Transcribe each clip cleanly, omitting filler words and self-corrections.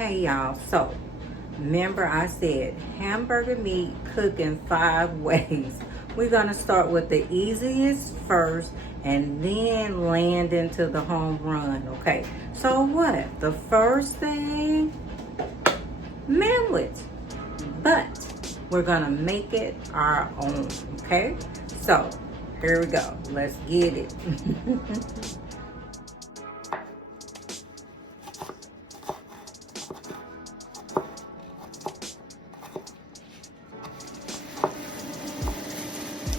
Okay, y'all. So, remember I said hamburger meat cook in 5 ways. We're going to start with the easiest first and then land into the home run. Okay, so what? The first thing, Mandwich. But we're going to make it our own. Okay, so here we go. Let's get it.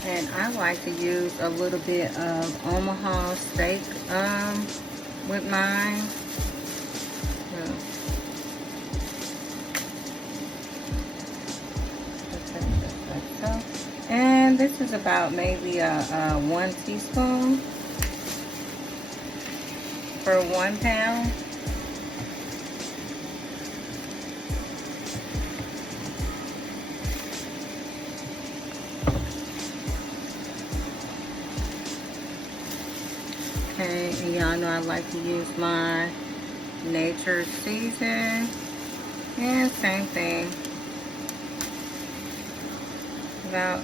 And I like to use a little bit of Omaha steak with mine. And this is about maybe a 1 teaspoon for 1 pound. Okay, and y'all know I like to use my nature season. And same thing. About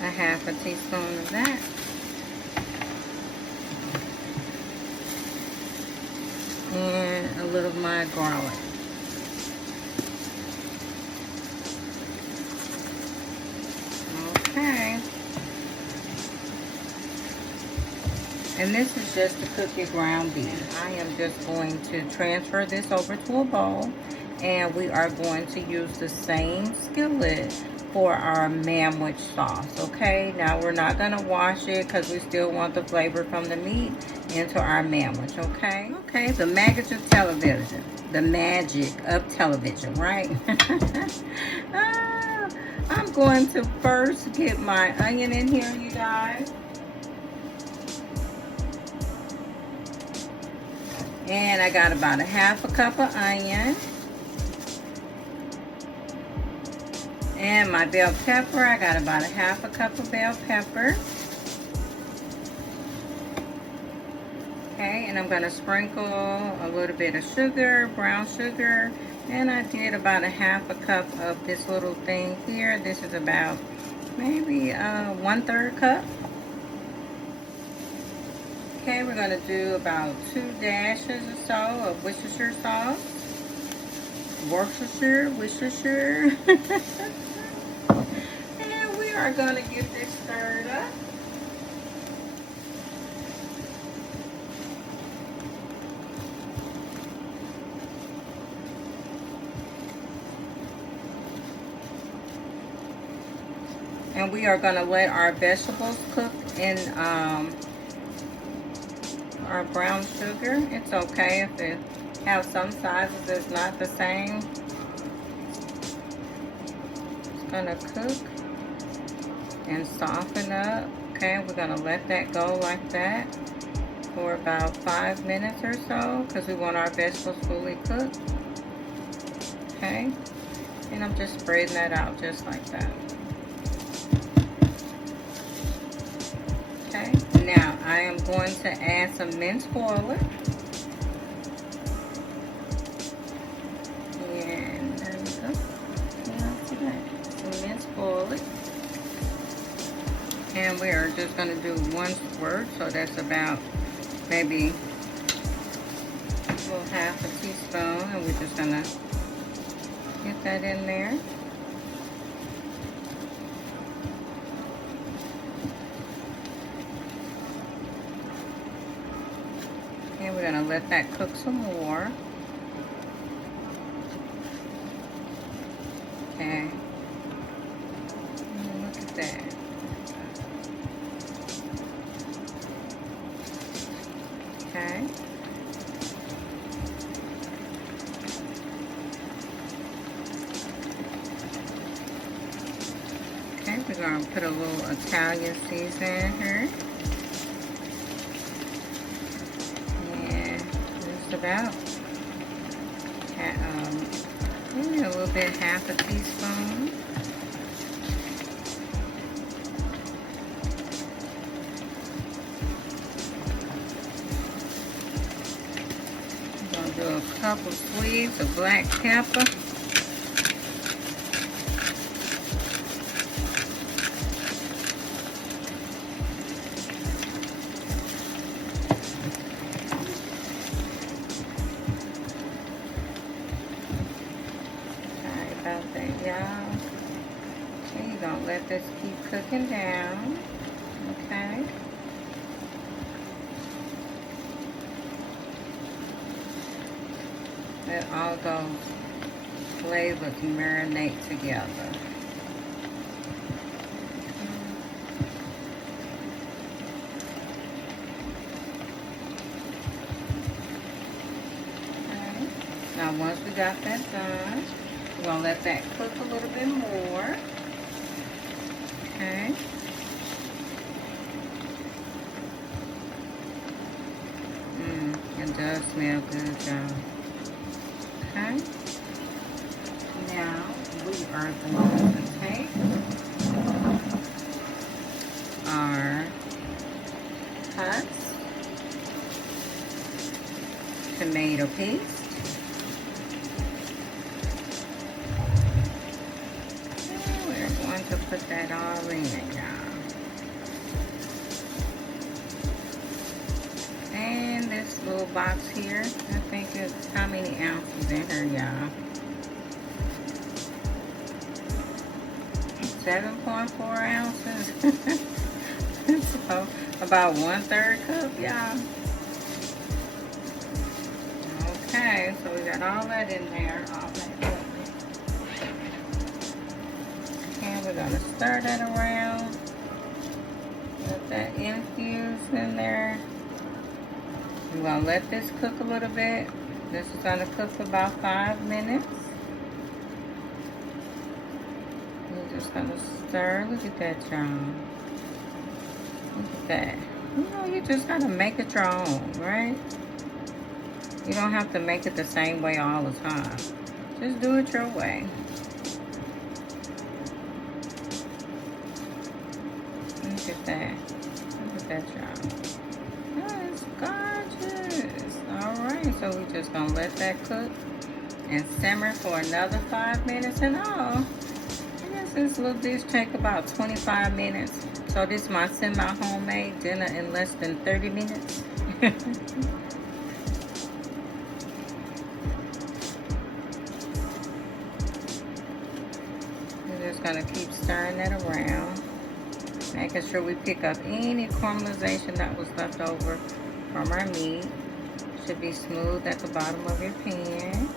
a 1/2 teaspoon of that. And a little of my garlic. Okay. And this is just to cook your ground beef. I am just going to transfer this over to a bowl, and we are going to use the same skillet for our Mandwich sauce. Okay, now we're not going to wash it because we still want the flavor from the meat into our Mandwich. Okay, the magic of television. The magic of television, right? I'm going to first get my onion in here, you guys. And I got about a 1/2 cup of onion. And my bell pepper, I got about a 1/2 cup of bell pepper. Okay, and I'm gonna sprinkle a little bit of sugar, brown sugar. And I did about a 1/2 cup of this little thing here. This is about maybe 1/3 cup. Okay, we're going to do about 2 dashes or so of Worcestershire sauce. Worcestershire. And we are going to get this stirred up. And we are going to let our vegetables cook in our brown sugar. It's okay if it have some sizes that's not the same. It's gonna cook and soften up. Okay, we're gonna let that go like that for about 5 minutes or so because we want our vegetables fully cooked. Okay, and I'm just spreading that out just like that. Okay, now I am going to add some minced garlic. And there we go. Some minced garlic. And we are just going to do 1 squirt, so that's about maybe a little 1/2 teaspoon. And we're just going to get that in there. And we're going to let that cook some more. Okay. And look at that. Okay. Okay, we're going to put a little Italian season here. About maybe a little bit, 1/2 teaspoon. I'm gonna do a couple squeezes of black pepper. Sorry about that, y'all. Okay, you're gonna let this keep cooking down. Okay. Let all those flavors marinate together. Okay. Now once we got that done, we're gonna let that cook a little bit more. Okay. It does smell good, y'all. Okay. Now we are going to take our husk, tomato paste, and we're going to put that all in, y'all. And this little box here, I think it's how many ounces in here, y'all? 7.4 ounces. So about 1/3 cup, y'all. Okay, so we got all that in there, all that. And we're gonna stir that around. Let that infuse in there. We're gonna let this cook a little bit. This is gonna cook for about 5 minutes. We're just gonna stir. Look at that, y'all. Look at that. You know, you just gotta make it your own, right? You don't have to make it the same way all the time. Just do it your way. Look at that. Look at that, y'all. That's gorgeous. Alright, so we're just gonna let that cook and simmer for another 5 minutes and all. I guess this little dish take about 25 minutes. So this is my semi-homemade dinner in less than 30 minutes. We're just gonna keep stirring that around, making sure we pick up any caramelization that was left over from our meat. Should be smooth at the bottom of your pan.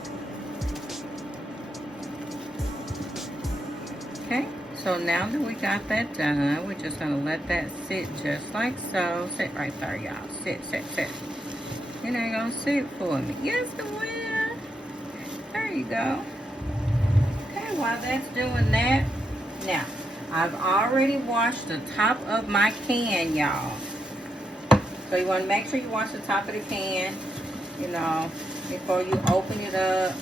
Okay, so now that we got that done, we're just gonna let that sit just like so. Sit right there, y'all. Sit, sit, sit. It ain't gonna sit for me. Yes, it will. There you go. Okay, while that's doing that, now, I've already washed the top of my can, y'all. So you want to make sure you wash the top of the can, you know, before you open it up.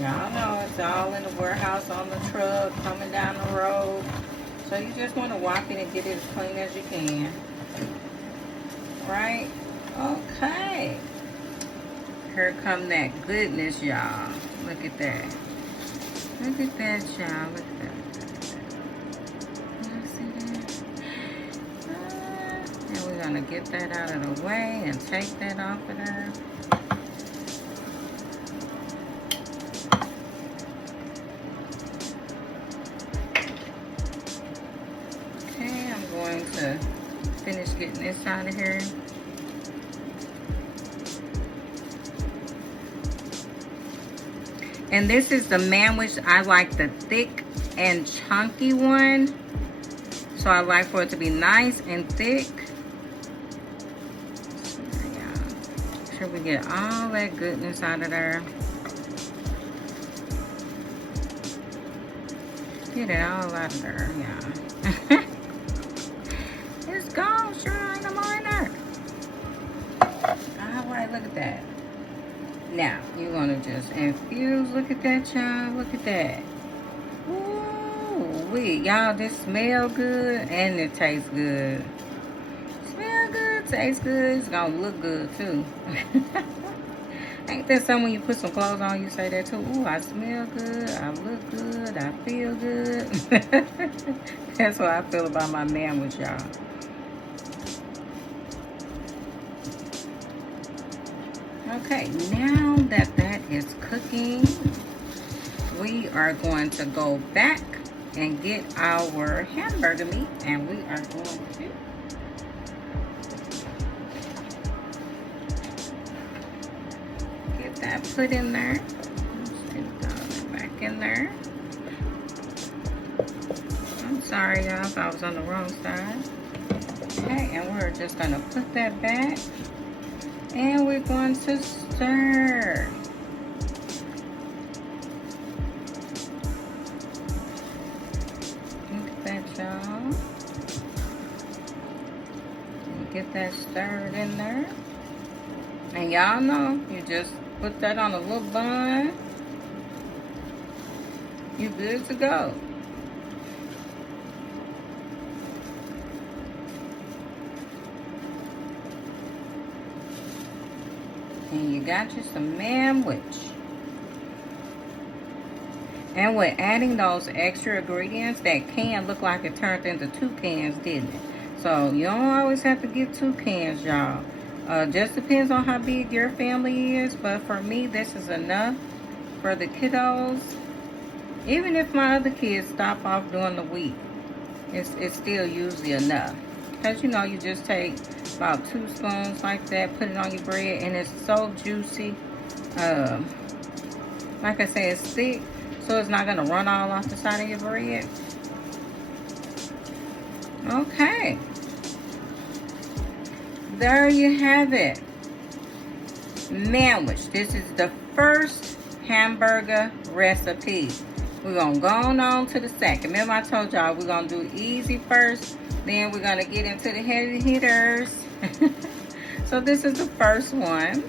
Y'all know it's all in the warehouse, on the truck, coming down the road. So you just want to walk it and get it as clean as you can. Right? Okay. Here come that goodness, y'all. Look at that. Look at that, y'all. Look at that. And we're gonna get that out of the way and take that off of there. Okay, I'm going to finish getting this out of here. And this is the Mandwich. I like the thick and chunky one. So I like for it to be nice and thick. Make sure we get all that goodness out of there. Get it all out of there, yeah. It's gone, sure, ain't no more in there. All right, look at that. Now, you're gonna just infuse. Look at that, y'all. Look at that. Ooh-wee. Y'all, this smell good and it tastes good. Smell good, tastes good. It's gonna look good, too. Ain't that something when you put some clothes on, you say that too? Ooh, I smell good, I look good, I feel good. That's what I feel about my Mandwich, y'all. Okay, now that that is cooking, we are going to go back and get our hamburger meat, and we are going to get that put in there. Back in there. I'm sorry, y'all, if I was on the wrong side. Okay, and we're just gonna put that back, and we're going to stir. Y'all, get that stirred in there, and y'all know you just put that on a little bun, you good to go. And you got you some Mandwich. And with adding those extra ingredients, that can look like it turned into 2 cans, didn't it? So you don't always have to get 2 cans, y'all. Just depends on how big your family is. But for me, this is enough for the kiddos. Even if my other kids stop off during the week, it's still usually enough. Because, you know, you just take about 2 spoons like that, put it on your bread, and it's so juicy. Like I said, it's thick. So it's not gonna run all off the side of your bread. Okay. There you have it. Mandwich. This is the first hamburger recipe. We're gonna go on to the second. Remember I told y'all we're gonna do easy first, then we're gonna get into the heavy hitters. So this is the first one.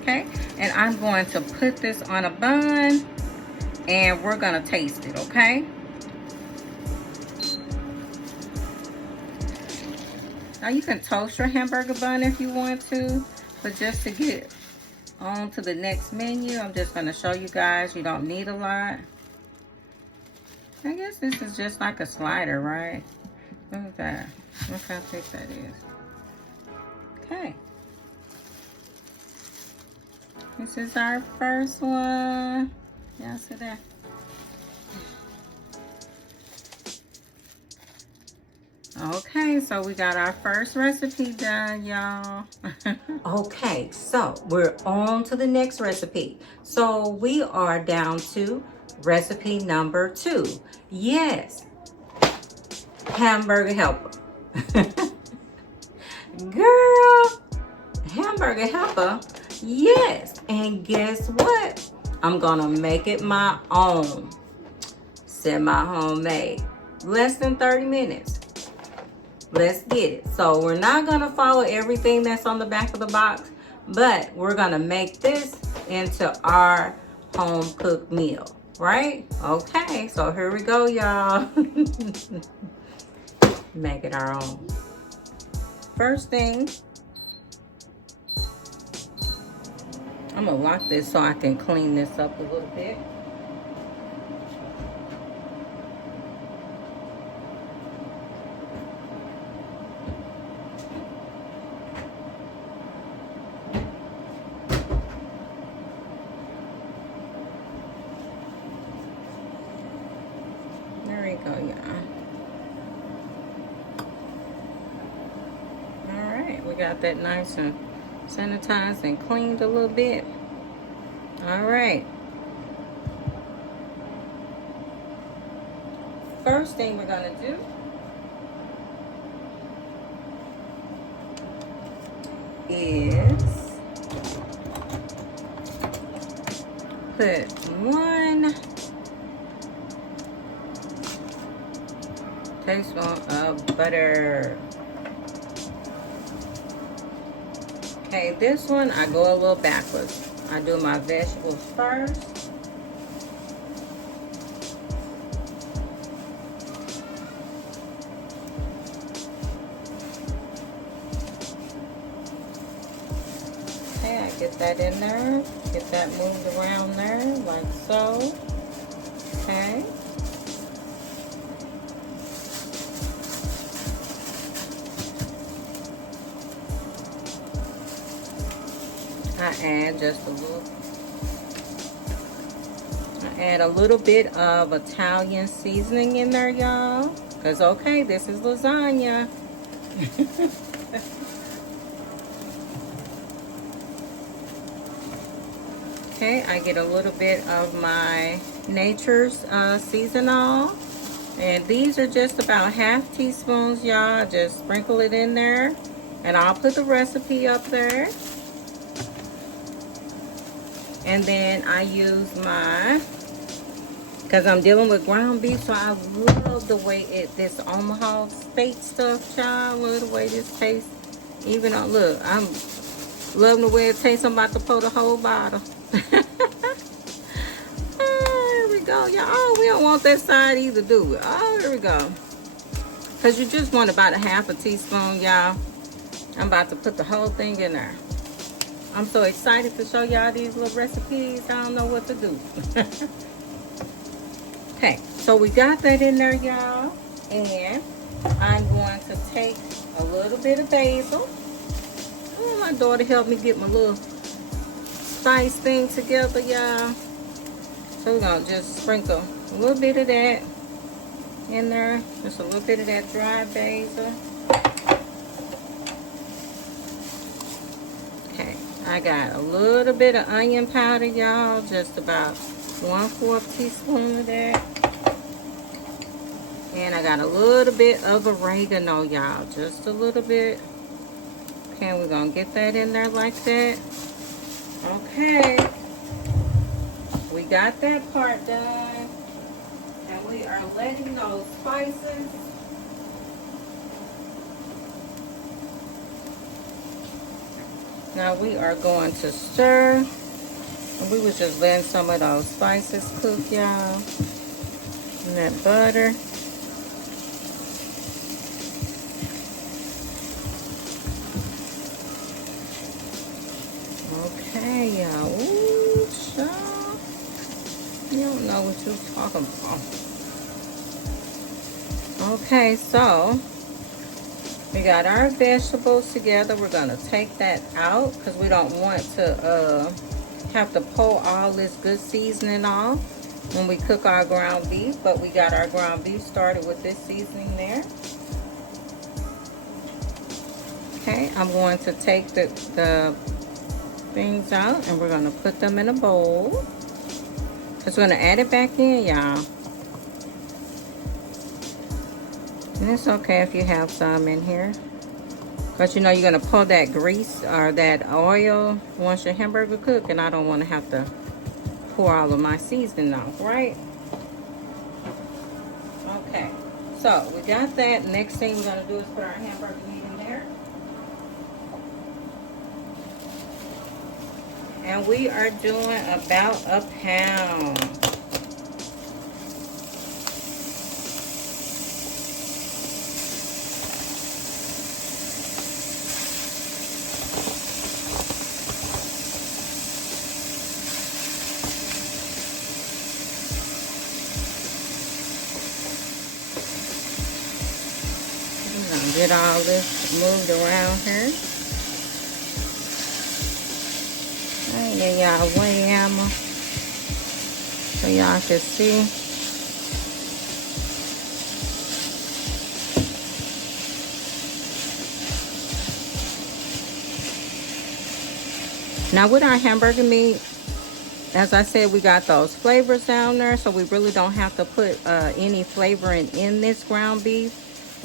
Okay. And I'm going to put this on a bun, and we're gonna taste it, okay? Now you can toast your hamburger bun if you want to, but just to get on to the next menu, I'm just gonna show you guys you don't need a lot. I guess this is just like a slider, right? Look at that. Look how thick that is. Okay. This is our first one. Y'all see that? Okay, so we got our first recipe done, y'all. Okay, so we're on to the next recipe. So we are down to recipe number 2. Yes, hamburger helper. Girl, hamburger helper. Yes, and guess what? I'm gonna make it my own. Semi-homemade. Less than 30 minutes. Let's get it. So we're not gonna follow everything that's on the back of the box, but we're gonna make this into our home cooked meal, right? Okay, so here we go, y'all. Make it our own. First thing, I'm gonna lock this so I can clean this up a little bit. There we go, y'all. All right, we got that nice and sanitized and cleaned a little bit. All right. First thing we're gonna do is put 1 tablespoon of butter. Okay, this one I go a little backwards. I do my vegetables first. Okay, I get that in there. Get that moved around there like so. Okay. I add a little bit of Italian seasoning in there, y'all. Because, okay, this is lasagna. Okay, I get a little bit of my Nature's seasonal. And these are just about half teaspoons, y'all. Just sprinkle it in there. And I'll put the recipe up there. And then I use my, because I'm dealing with ground beef, so I love the way this Omaha steak stuff, child. Love the way this tastes. Even on, look, I'm loving the way it tastes. I'm about to pour the whole bottle. Oh, here we go, y'all. Oh, we don't want that side either, do we? Oh, here we go. Because you just want about a half a teaspoon, y'all. I'm about to put the whole thing in there. I'm so excited to show y'all these little recipes. I don't know what to do. Okay, so we got that in there, y'all. And I'm going to take a little bit of basil. Oh, my daughter helped me get my little spice thing together, y'all. So we're going to just sprinkle a little bit of that in there. Just a little bit of that dry basil. Okay, I got a little bit of onion powder, y'all. Just about 1/4 teaspoon of that. And I got a little bit of oregano, y'all. Just a little bit. Okay, we're going to get that in there like that. Okay. We got that part done. And we are letting those spices now we are going to stir. And we was just letting some of those spices cook, y'all. And that butter. Okay, y'all. Ooh, child. You don't know what you're talking about. Okay, so we got our vegetables together. We're gonna take that out because we don't want to have to pull all this good seasoning off when we cook our ground beef. But we got our ground beef started with this seasoning there. Okay, I'm going to take the things out and we're going to put them in a bowl. Because we're going to add it back in, y'all. And it's okay if you have some in here. Because you know you're going to pull that grease or that oil once your hamburger cook, and I don't want to have to pour all of my seasoning off, right? Okay, so we got that. Next thing we're going to do is put our hamburger meat in there. And we are doing about a pound. I'm gonna get all this moved around here. And then y'all weigh hammer so y'all can see. Now with our hamburger meat, as I said, we got those flavors down there, so we really don't have to put any flavoring in this ground beef.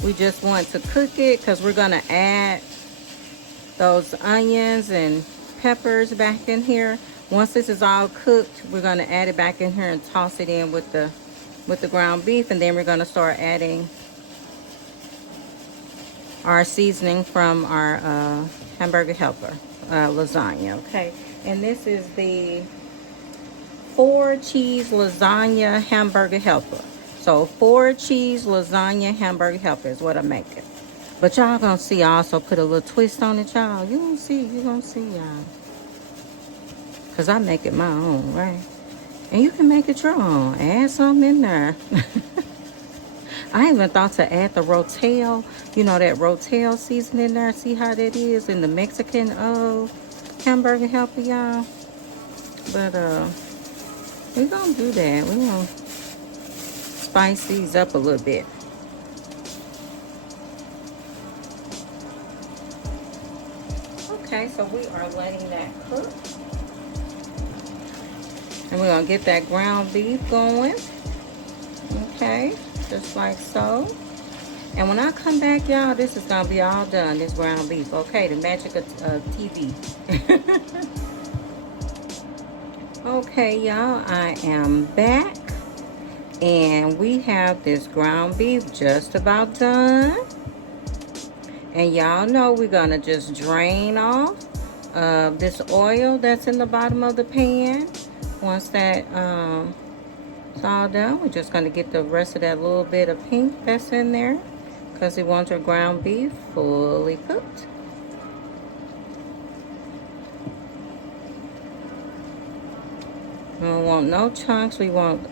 We just want to cook it because we're gonna add those onions and peppers back in here. Once this is all cooked, we're going to add it back in here and toss it in with the ground beef, and then we're going to start adding our seasoning from our hamburger helper lasagna. Okay, and this is the 4 cheese lasagna hamburger helper. So 4 cheese lasagna hamburger helper is what I'm making. But y'all gonna see, I also put a little twist on it, y'all. You gonna see, y'all. because I make it my own, right? And you can make it your own. Add something in there. I even thought to add the Rotel, you know, that Rotel seasoning in there. See how that is in the Mexican hamburger helper, y'all. But we're gonna do that. We're gonna spice these up a little bit. Okay, so we are letting that cook. And we're gonna get that ground beef going. Okay, just like so. And when I come back, y'all, this is gonna be all done, this ground beef. Okay, the magic of TV. Okay, y'all, I am back. And we have this ground beef just about done. And y'all know we're gonna just drain off this oil that's in the bottom of the pan. Once that it's all done, we're just gonna get the rest of that little bit of pink that's in there, because we want our ground beef fully cooked. We don't want no chunks. We want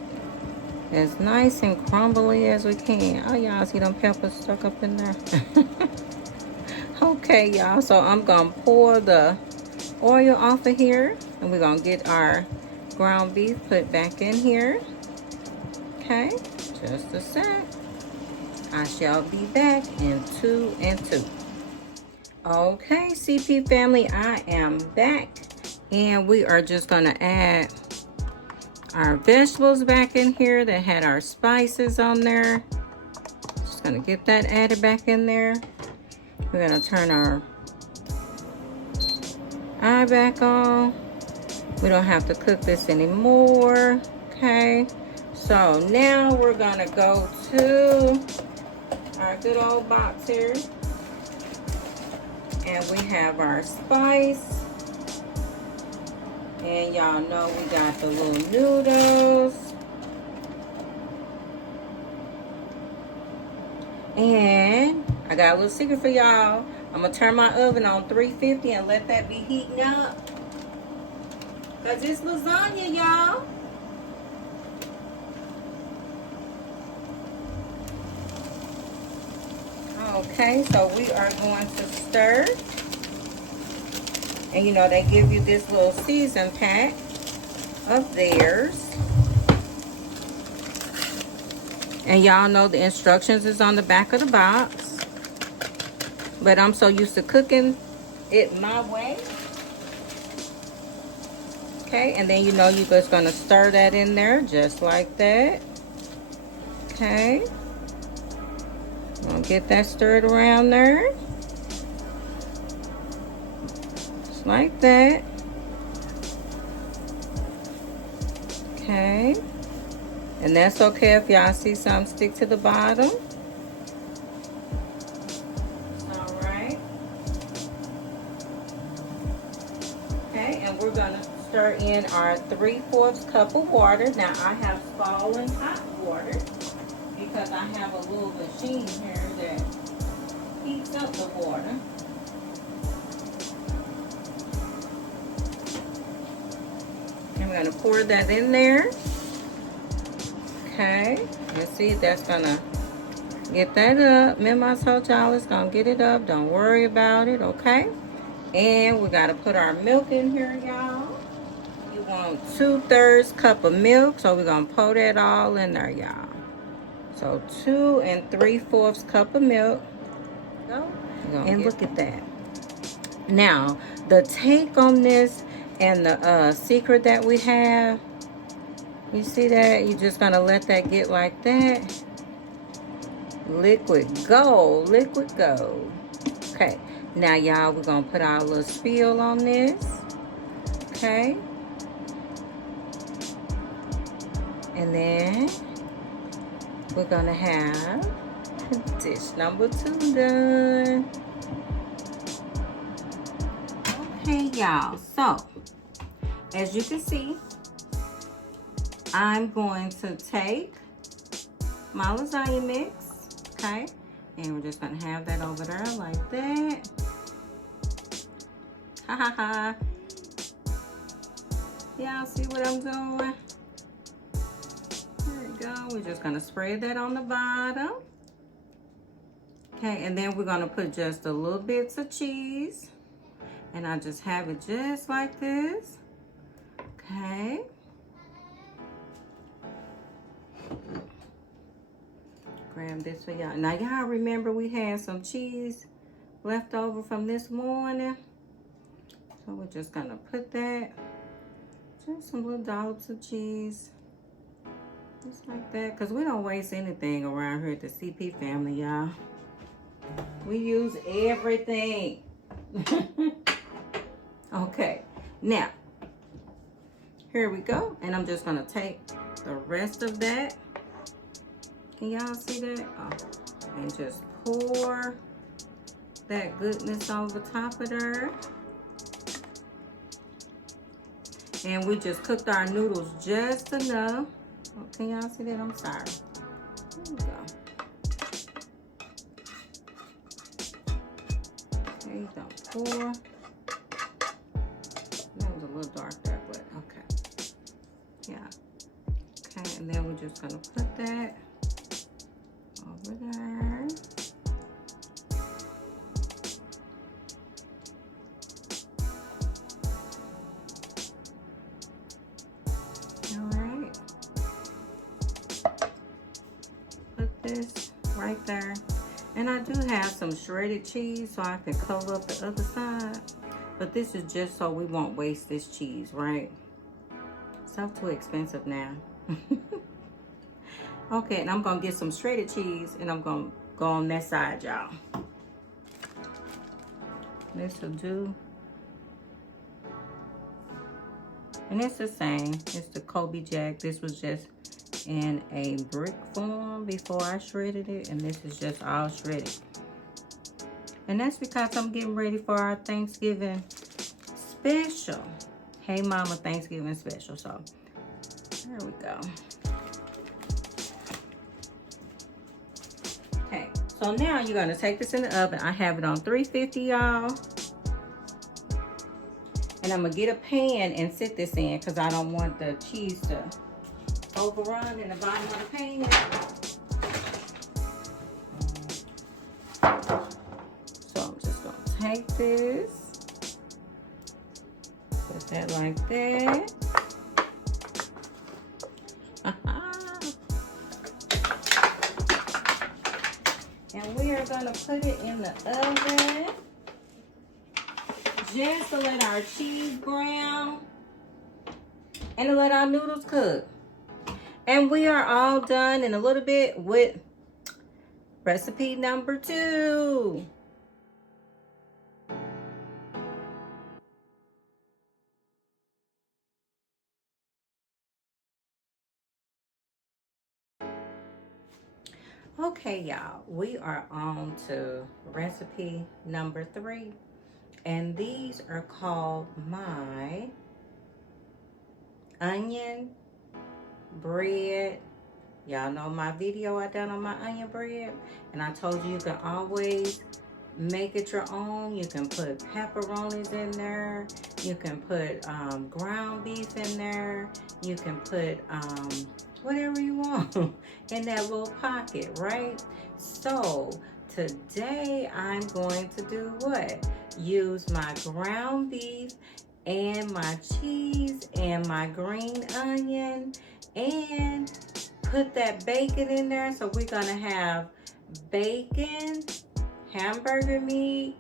as nice and crumbly as we can. Oh, y'all see them peppers stuck up in there? Okay, y'all, so I'm gonna pour the oil off of here, and we're gonna get our ground beef put back in here. Okay, just a sec. I shall be back in 2 and 2. Okay, CP family, I am back, and we are just gonna add our vegetables back in here that had our spices on there. Just gonna get that added back in there. We're gonna turn our eye back on. We don't have to cook this anymore. Okay, so now we're gonna go to our good old box here, and we have our spice. And y'all know we got the little noodles. And I got a little secret for y'all. I'm gonna turn my oven on 350 and let that be heating up, cause it's lasagna, y'all. Okay, so we are going to stir. And you know, they give you this little season pack of theirs. And y'all know the instructions is on the back of the box. But I'm so used to cooking it my way. Okay, and then you know you're just gonna stir that in there just like that. Okay. Gonna get that stirred around there. Just like that. Okay. And that's okay if y'all see something stick to the bottom. Alright. Okay, and we're gonna stir in our 3/4 cup of water. Now I have scalding hot water because I have a little machine here that heats up the water. And we're gonna pour that in there. Okay, let's see if that's gonna get that up. Remember I told y'all it's gonna get it up. Don't worry about it, okay? And we gotta put our milk in here, y'all. You want 2/3 cup of milk, so we're gonna pour that all in there, y'all. So 2 3/4 cup of milk. And look at that. Now, the take on this and the secret that we have, you see that? You're just gonna let that get like that. Liquid gold, liquid gold. Okay, now y'all, we're gonna put our little spill on this. Okay. And then we're gonna have dish number 2 done. Okay, y'all, so as you can see, I'm going to take my lasagna mix, okay, and we're just gonna have that over there like that. Ha ha ha. Y'all see what I'm doing? There we go. We're just gonna spread that on the bottom. Okay, and then we're gonna put just a little bits of cheese. And I just have it just like this. Okay. Grab this for y'all. Now y'all remember we had some cheese left over from this morning. So we're just gonna put that. Just some little dollops of cheese. Just like that. Because we don't waste anything around here at the CP family, y'all. We use everything. Okay. Now, here we go. And I'm just going to take the rest of that. Can y'all see that? Oh. And just pour that goodness over top of there. And we just cooked our noodles just enough. Oh, can y'all see that? I'm sorry. There we go. There you go. Pour. That was a little dark there, but okay. Yeah. Okay, and then we're just gonna put that over there. This right there, and I do have some shredded cheese so I can cover up the other side, but this is just so we won't waste this cheese, right? So too expensive now. Okay, and I'm gonna get some shredded cheese and I'm gonna go on that side, y'all. This will do, and it's the same. It's the Kobe Jack. This was just in a brick form before I shredded it, and this is just all shredded. And that's because I'm getting ready for our Thanksgiving special. Hey Mama Thanksgiving special. So there we go. Okay, so now you're gonna take this in the oven. I have it on 350, y'all. And I'm gonna get a pan and sit this in because I don't want the cheese to overrun in the bottom of the pan. So I'm just gonna take this, put that like that. And we are gonna put it in the oven just to let our cheese brown and to let our noodles cook. And we are all done in a little bit with recipe number 2. Okay, y'all, we are on to recipe number 3. And these are called my onion bread. Y'all know my video I done on my onion bread, and I told you can always make it your own. You can put pepperonis in there, you can put ground beef in there, you can put whatever you want in that little pocket, right? So today I'm going to do what? Use my ground beef and my cheese and my green onion and put that bacon in there. So we're gonna have bacon, hamburger meat,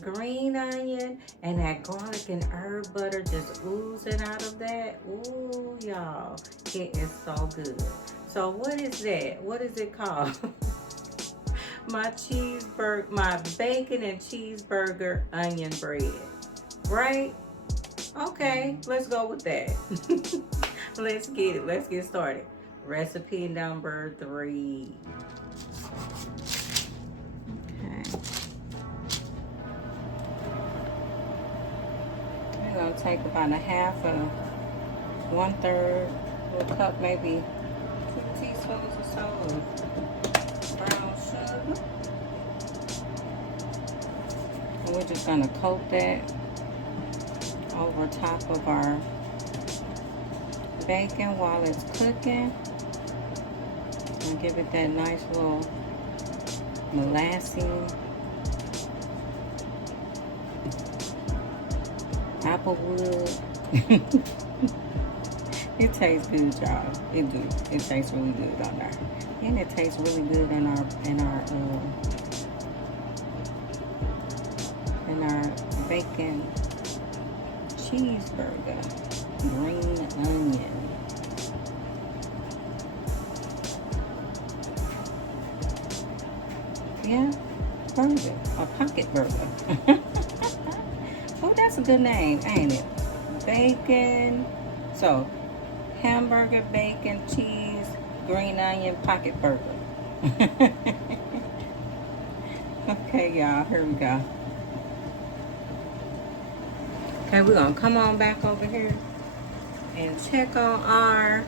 green onion, and that garlic and herb butter just oozing out of that. Ooh, y'all, it is so good. So what is that? What is it called? My cheeseburger, my bacon and cheeseburger onion bread, right? Okay, let's go with that. Let's get it. Let's get started. Recipe number 3. Okay. I'm gonna take about a half of 1/3 little cup, maybe 2 teaspoons or so of brown sugar. And we're just gonna coat that over top of our bacon while it's cooking. And give it that nice little molassy, applewood. It tastes good, y'all. It do. It tastes really good on there, and it tastes really good in our bacon cheeseburger, green onion. Yeah, burger, a pocket burger. Oh, that's a good name, ain't it? Bacon. So, hamburger, bacon, cheese, green onion, pocket burger. Okay, y'all, here we go. Okay, we're gonna come on back over here and check on our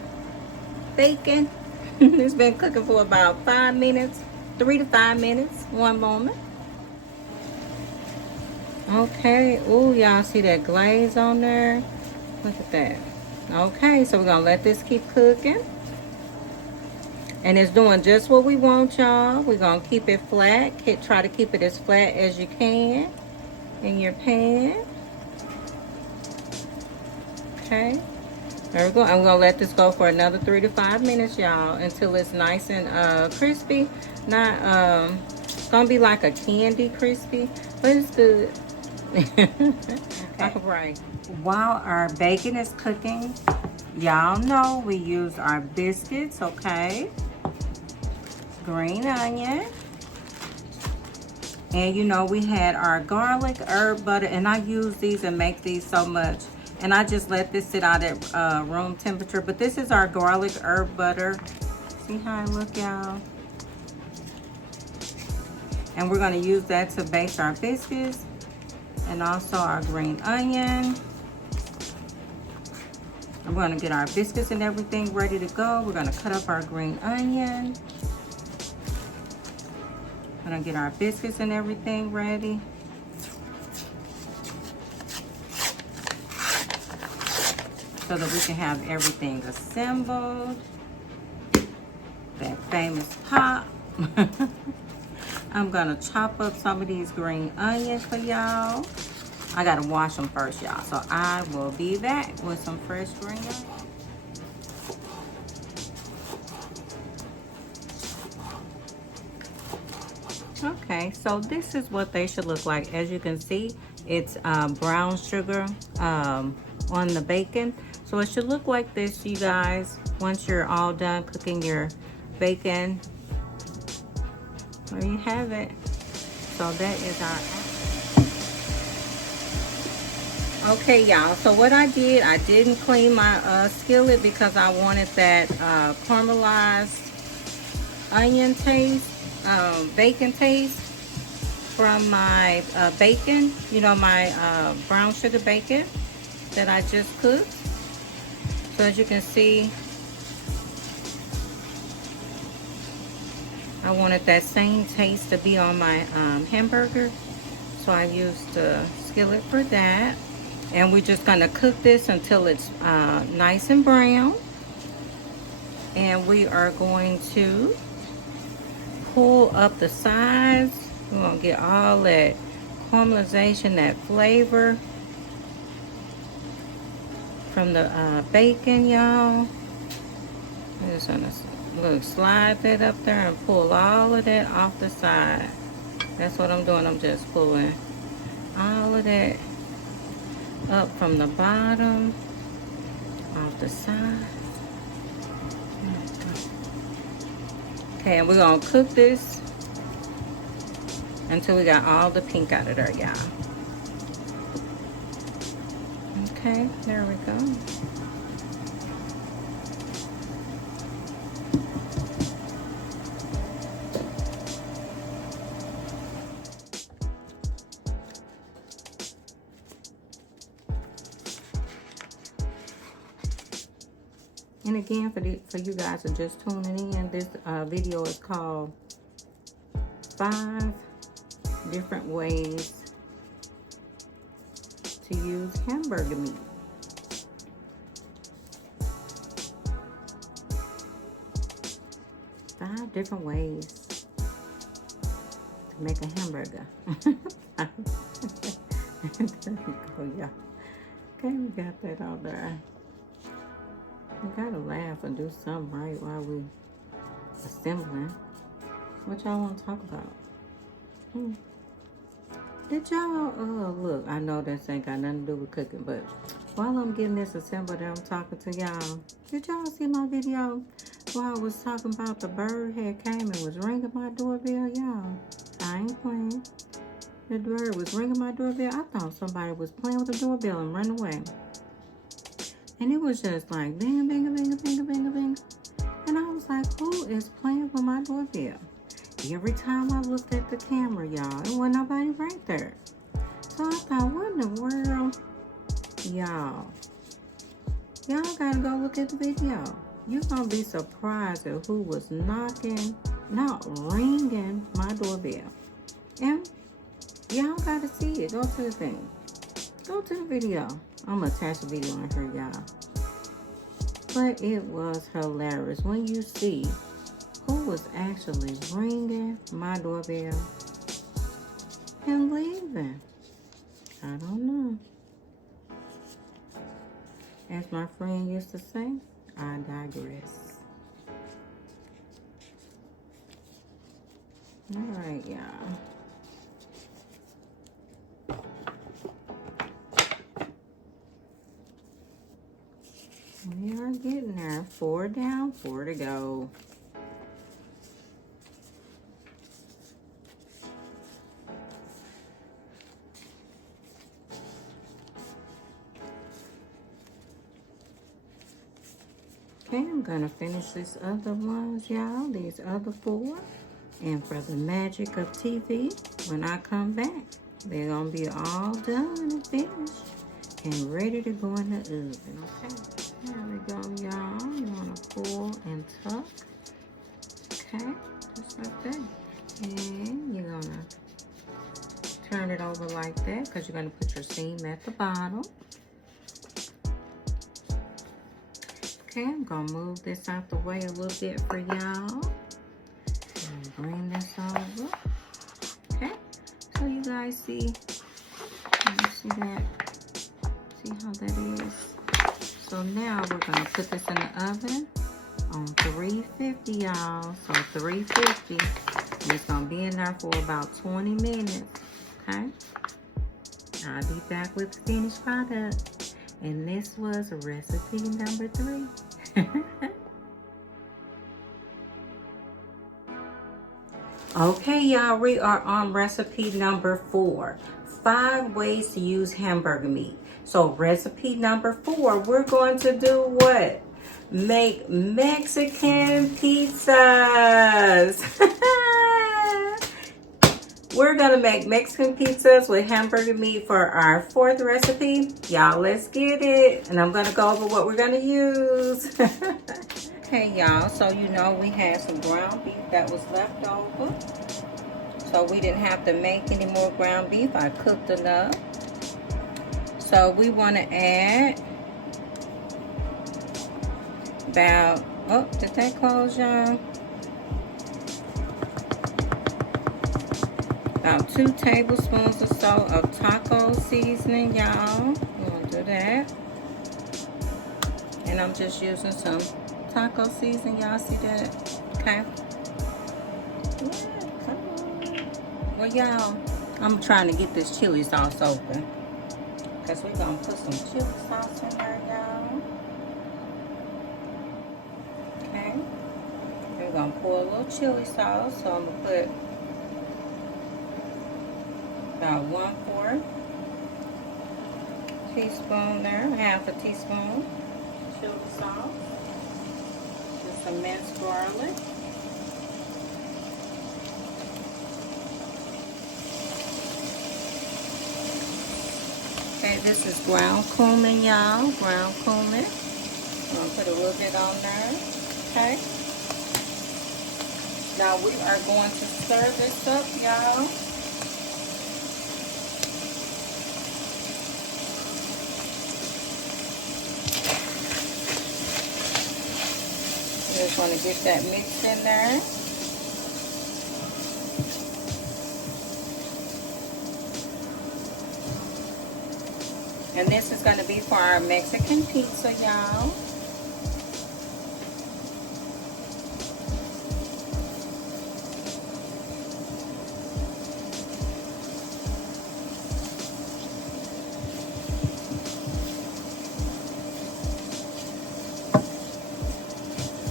bacon. It's been cooking for about 5 minutes, 3 to 5 minutes. One moment. Okay, ooh, y'all see that glaze on there? Look at that. Okay, so we're gonna let this keep cooking. And it's doing just what we want, y'all. We're gonna keep it flat. Try to keep it as flat as you can in your pan. Okay, there we go. I'm gonna let this go for another 3 to 5 minutes, y'all, until it's nice and crispy. Not it's gonna be like a candy crispy, but it's good. Okay. All right. While our bacon is cooking, y'all know we use our biscuits, okay? Green onion. And you know, we had our garlic, herb butter, and I use these and make these so much. And I just let this sit out at room temperature. But this is our garlic herb butter. See how it look, y'all? And we're gonna use that to bake our biscuits. And also our green onion. And we're gonna get our biscuits and everything ready to go. We're gonna cut up our green onion. We're gonna get our biscuits and everything ready. So that we can have everything assembled. That famous pop. I'm gonna chop up some of these green onions for y'all. I gotta wash them first, y'all. So I will be back with some fresh green onions. Okay, so this is what they should look like. As you can see, it's brown sugar on the bacon. So it should look like this, you guys, once you're all done cooking your bacon. There you have it. So that is our... Okay, y'all, so what I didn't clean my skillet because I wanted that caramelized onion taste, bacon taste from my bacon, you know, my brown sugar bacon that I just cooked. So as you can see, I wanted that same taste to be on my hamburger. So I used the skillet for that. And we're just gonna cook this until it's nice and brown. And we are going to pull up the sides. We're gonna get all that caramelization, that flavor from the bacon, y'all. I'm just gonna slide that up there and pull all of that off the side. That's what I'm doing. I'm just pulling all of that up from the bottom, off the side. Okay, and we're gonna cook this until we got all the pink out of there, y'all. Okay, there we go. And again, for you guys who are just tuning in, this video is called 5 different ways to use hamburger meat. 5 different ways to make a hamburger. There we go, y'all. Okay, we got that all there. We gotta laugh and do something right while we assembling. What y'all want to talk about? Did y'all, look, I know this ain't got nothing to do with cooking, but while I'm getting this assembled and I'm talking to y'all, did y'all see my video while I was talking about the bird had came and was ringing my doorbell, y'all? I ain't playing. The bird was ringing my doorbell. I thought somebody was playing with the doorbell and ran away. And it was just like, bing, bing, bing, bing, bing, bing. And I was like, who is playing with my doorbell? Every time I looked at the camera, y'all, it wasn't nobody right there. So I thought, what in the world? Y'all gotta go look at the video. You're gonna be surprised at who was knocking, not ringing my doorbell. And y'all gotta see it. Go to the thing. Go to the video. I'm gonna attach the video in here, y'all. But it was hilarious when you see who was actually ringing my doorbell and leaving. I don't know. As my friend used to say, I digress. All right, y'all. We are getting there. 4 down, 4 to go. Okay, I'm gonna finish these other ones, y'all. These other 4. And for the magic of TV, when I come back, they're gonna be all done and finished and ready to go in the oven, okay? There we go, y'all. You wanna pull and tuck. Okay, just like that. And you're gonna turn it over like that because you're gonna put your seam at the bottom. Okay, I'm gonna move this out the way a little bit for y'all. And bring this over. Okay, so you guys see, you see that? See how that is? So now we're gonna put this in the oven on 350, y'all. So 350, and it's gonna be in there for about 20 minutes, okay? I'll be back with the finished product. And this was recipe number 3. Okay, y'all, we are on recipe number 4. 5 ways to use hamburger meat. So recipe number 4, we're going to do what? Make Mexican pizzas. We're gonna make Mexican pizzas with hamburger meat for our 4th recipe. Y'all, let's get it. And I'm gonna go over what we're gonna use. Okay, y'all, so you know we had some ground beef that was left over. So we didn't have to make any more ground beef. I cooked enough. So we wanna add about, oh, did that close, y'all? About 2 tablespoons or so of taco seasoning, y'all. You want to do that. And I'm just using some taco seasoning. Y'all see that? Okay. Yeah, come on. Well, y'all, I'm trying to get this chili sauce open. Because we're going to put some chili sauce in there, y'all. Okay. We're going to pour a little chili sauce. So I'm going to put about 1/4 teaspoon there, half a teaspoon chili sauce, just some minced garlic, okay, this is ground cumin, y'all, ground cumin. I'm gonna put a little bit on there, okay. Now we are going to stir this up, y'all. just want to get that mixed in there. And this is going to be for our Mexican pizza, y'all.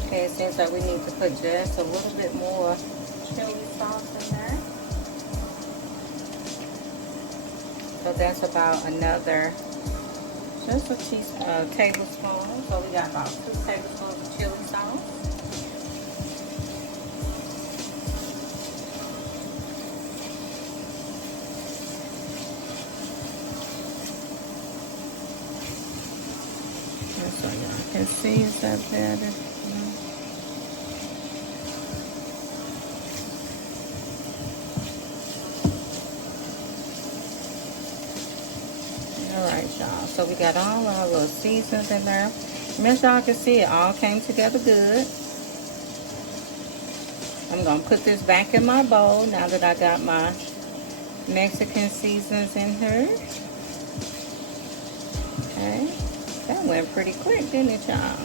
Okay, it seems like we need to put just a little bit more chili sauce in there. So that's about another, just a tablespoon. So we got about 2 tablespoons of chili sauce. And so y'all can see, is that better? Alright, y'all. So we got all our little seasons in there. And as y'all can see, it all came together good. I'm going to put this back in my bowl now that I got my Mexican seasons in here. Okay. That went pretty quick, didn't it, y'all?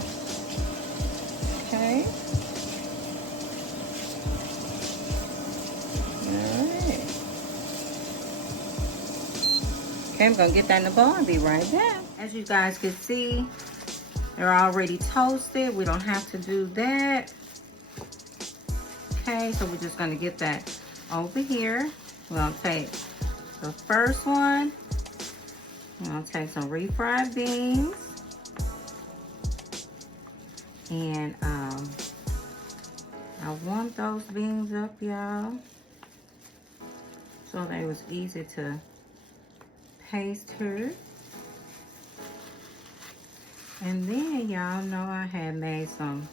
Okay. Alright. Okay, I'm going to get that in the bowl and be right back. As you guys can see, they're already toasted. We don't have to do that. Okay, so we're just going to get that over here. We're going to take the first one. I'm going to take some refried beans. And I warmed those beans up, y'all, so they was easy to paste here. And then y'all know I had made some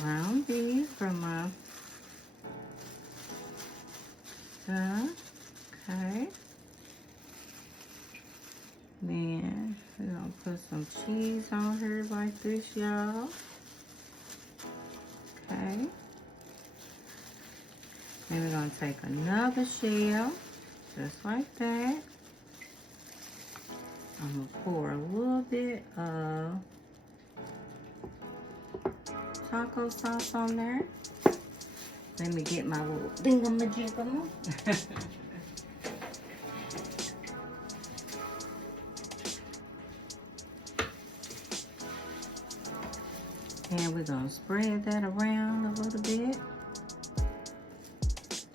ground beef from my stuff. Okay. Then we're gonna put some cheese on here like this, y'all. Okay. Then we're gonna take another shell, just like that. I'm gonna pour a little bit of taco sauce on there. Let me get my little thingamajigama. And we're gonna spread that around a little bit.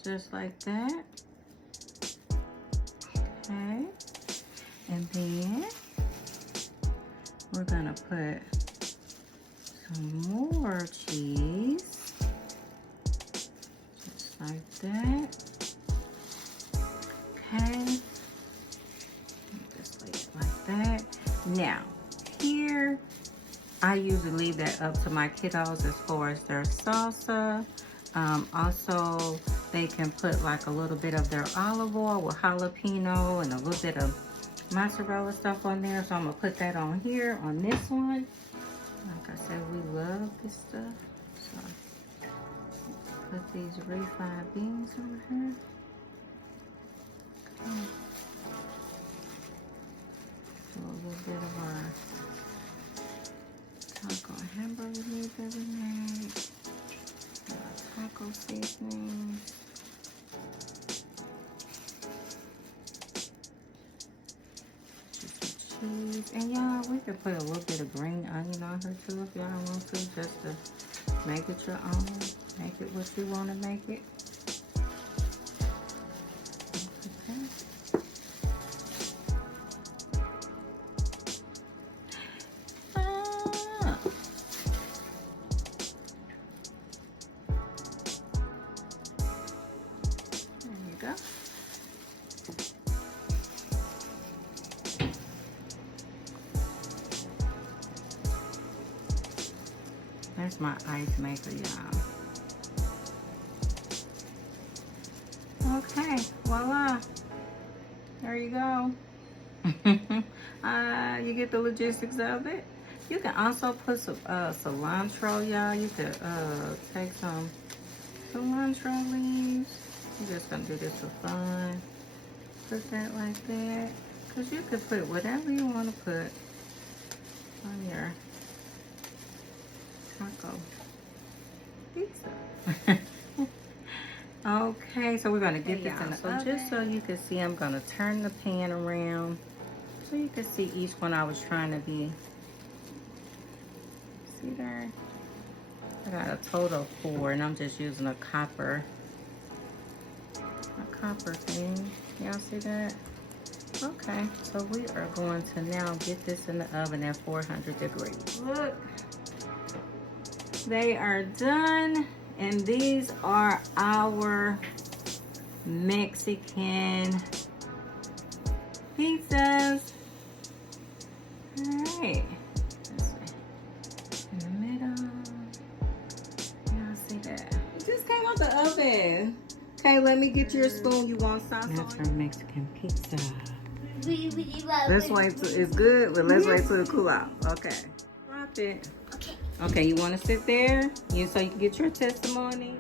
Just like that. Okay. And then we're gonna put some more cheese. Just like that. Okay. Just lay it like that. Now, here, I usually leave that up to my kiddos as far as their salsa. Also, they can put like a little bit of their olive oil with jalapeno and a little bit of mozzarella stuff on there. So I'm gonna put that on here on this one. Like I said, we love this stuff. So put these refried beans on here. Okay. So a little bit of our taco hamburger meat that we made. Taco seasoning. Cheese. And y'all, we could put a little bit of green onion on her too if y'all want to, just to make it your own. Make it what you want to make it. Okay. That's my ice maker, y'all. Okay, voila. There you go. You get the logistics of it. You can also put some cilantro, y'all. You could take some cilantro leaves. I'm just gonna do this for fun. Put that like that. Because you could put whatever you want to put on your taco pizza. Okay, so we're gonna get this in the oven. So just so you can see, I'm gonna turn the pan around so you can see each one I was trying to be. See there? I got a total of 4, and I'm just using a copper thing. Y'all see that? Okay, so we are going to now get this in the oven at 400 degrees. Look, they are done, and these are our Mexican pizzas. All right, let's see. In the middle. Y'all see that? It just came out the oven. Okay, let me get you a spoon. You want sauce on it? That's our Mexican pizza. Let's wait till it's good, but let's wait till it cool out. Okay. Drop it. Okay. Okay, you want to sit there? So you can get your testimony.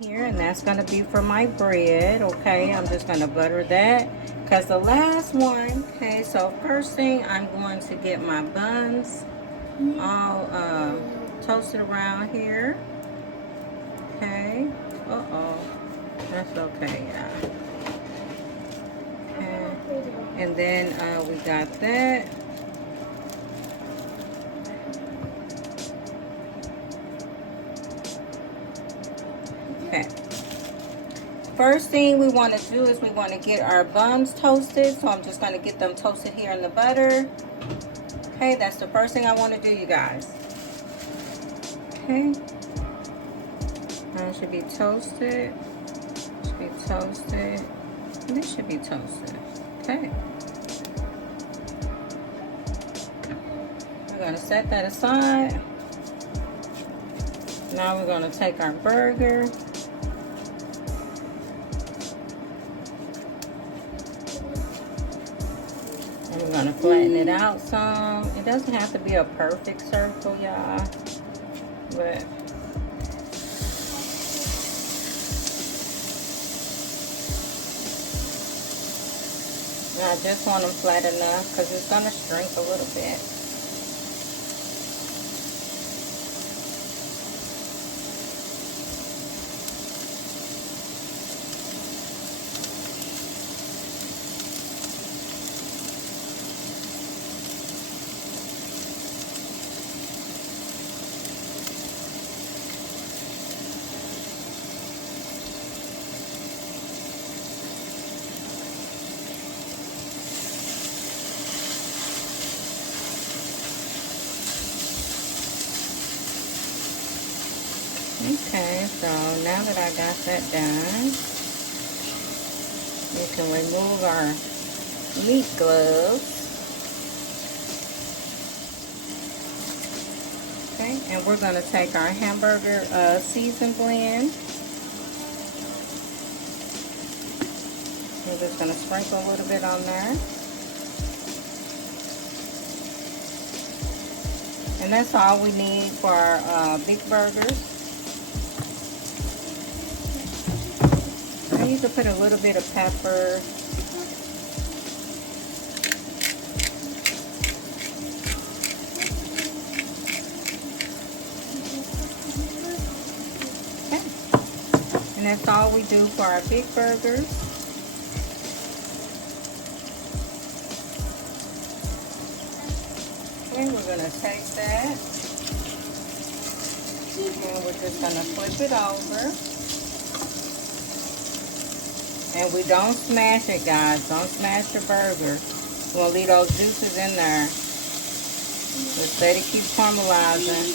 Here, and that's going to be for my bread. Okay, I'm just going to butter that. Because the last one, okay, so first thing, I'm going to get my buns all toasted around here. Okay. Uh-oh. That's okay, yeah. Okay. And then we got that. Okay. First thing we want to do is we want to get our buns toasted. So I'm just going to get them toasted here in the butter. Okay, that's the first thing I want to do, you guys. Okay. Now it should be toasted. Should be toasted. And this should be toasted. Okay. We're going to set that aside. Now we're going to take our burger. And we're going to flatten it out some. It doesn't have to be a perfect circle, y'all. But I just want them flat enough because it's going to shrink a little bit. Okay, so now that I got that done, we can remove our meat gloves. Okay, and we're going to take our hamburger season blend. We're just going to sprinkle a little bit on there. And that's all we need for our big burgers. You can put a little bit of pepper. Okay. And that's all we do for our big burgers. Okay, we're going to take that. And we're just going to flip it over. And we don't smash it, guys. Don't smash your burger. You want to leave those juices in there. Just let it keep caramelizing.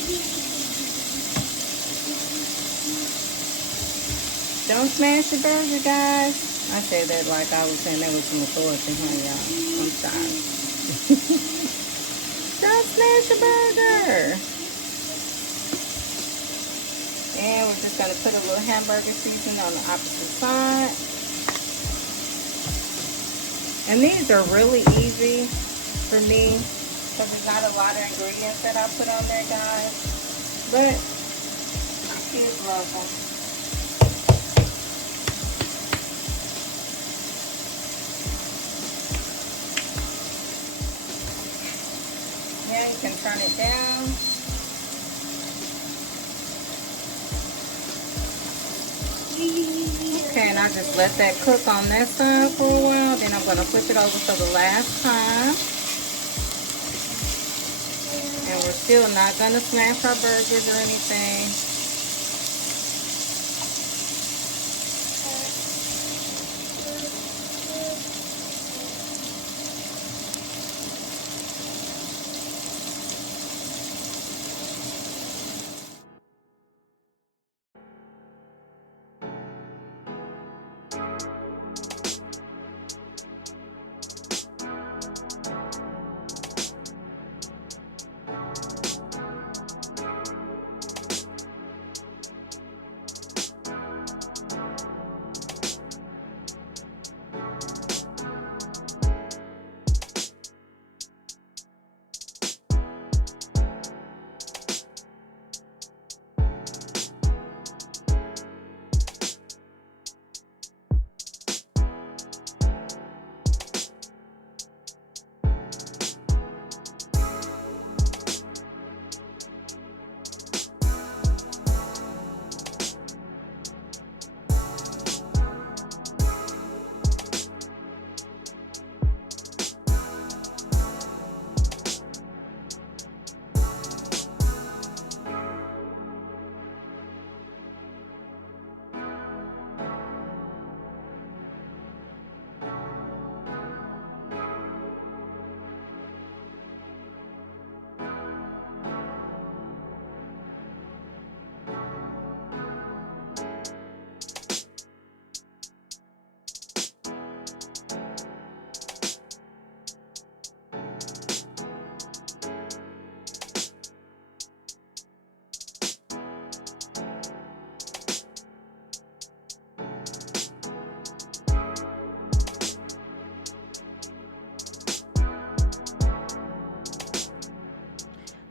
Don't smash your burger, guys. I said that like I was saying that was some authority, huh, y'all? I'm sorry. Don't smash your burger. And we're just going to put a little hamburger seasoning on the opposite side. And these are really easy for me because there's not a lot of ingredients that I put on there, guys. But kids love them. Yeah, you can turn it down. Okay, and I just let that cook on that side for a while. Then I'm going to flip it over for the last time. And we're still not going to smash our burgers or anything.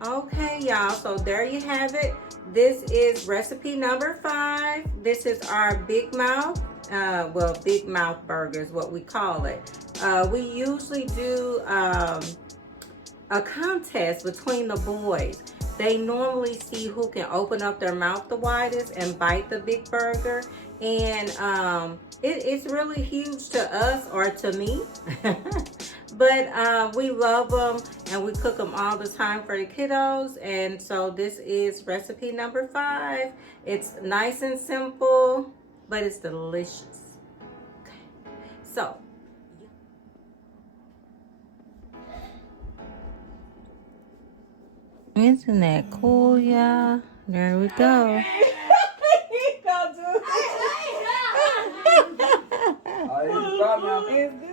Okay, y'all, so there you have it. This is recipe number 5. This is our big mouth, big mouth burger is what we call it. We usually do a contest between the boys. They normally see who can open up their mouth the widest and bite the big burger. And it's really huge to us, or to me. But we love them and we cook them all the time for the kiddos. And so this is recipe number 5. It's nice and simple, but it's delicious. Okay. So isn't that cool, y'all? There we go. It's